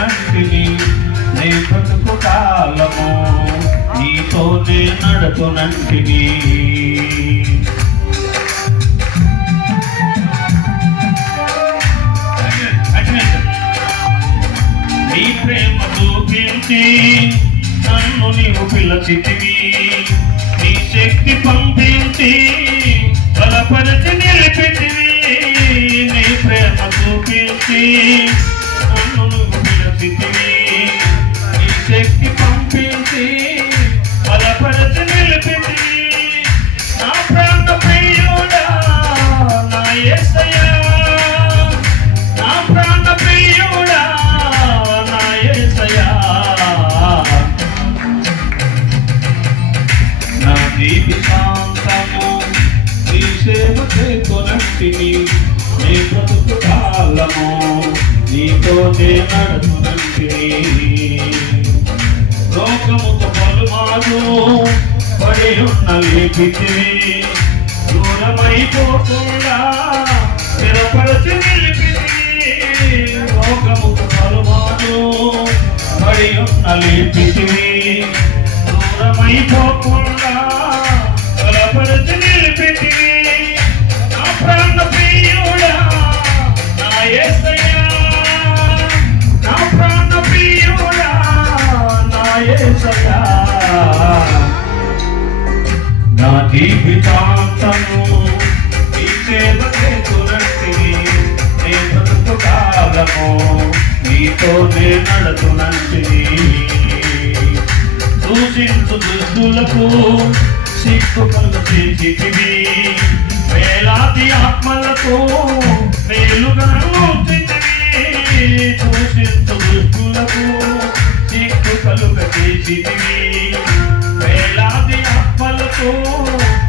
నడుతునంటిని నీ బ్రతుకు కాలము నీతోనే నడుతునంటిని నీ ప్రేమ చూపించి నన్ను నీవు పిలచితివి నీ శక్తి పంపించి బలపరచి నిలిపితివి నీ ప్రేమ చూపించి నన్ను నువ్వు పిలచితివి నీ శక్తి పంపించి బలపరచి నిలిపితివి నా ప్రాణ ప్రియుడా నా యేసయ్యా నా ప్రాణ ప్రియుడా నా యేసయ్యా నా జీవితాంతము నీ సేవ చేతునంటిని నీ బ్రతుకు కాలము నీతోనే నడుతునంటిని లోకముతో పలుమారు పడి ఉన్న లేపితివి దూరమైపోకుండా స్థిరపరచి నిలిపితివి లోకముతో పలుమారు పడి ఉన్న లేపితివి దూరమైపోకుండా బలపరచి నిలిపితివి నా ప్రాణ ప్రియుడా నా యేసయ్యా నా ప్రాణ ప్రియుడా నా యేసయ్యా నా జీవితాంతము నీ సేవ చేతునంటిని నీ బ్రతుకు కాలము నీతోనే నడుతునంటిని దూషించు దుష్టులకు సిగ్గు కలుగజేసితివి వేలాది ఆత్మలకు మేలుగా ఉంచితివి దూషించు దుష్టులకు సిగ్గు కలుగజేసితివి వేలాది ఆత్మలకు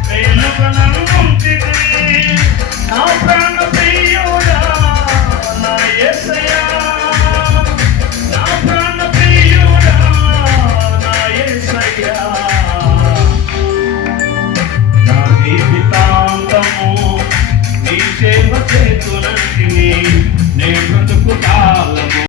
మేలుగా ఉంచితివి నా ప్రాణ ప్రియుడా నా యేసయ్యా నా ప్రాణ ప్రియుడా నా యేసయ్యా నా జీవితాంతము నీ సేవ చేతునంటిని నీ బ్రతుకు కాలము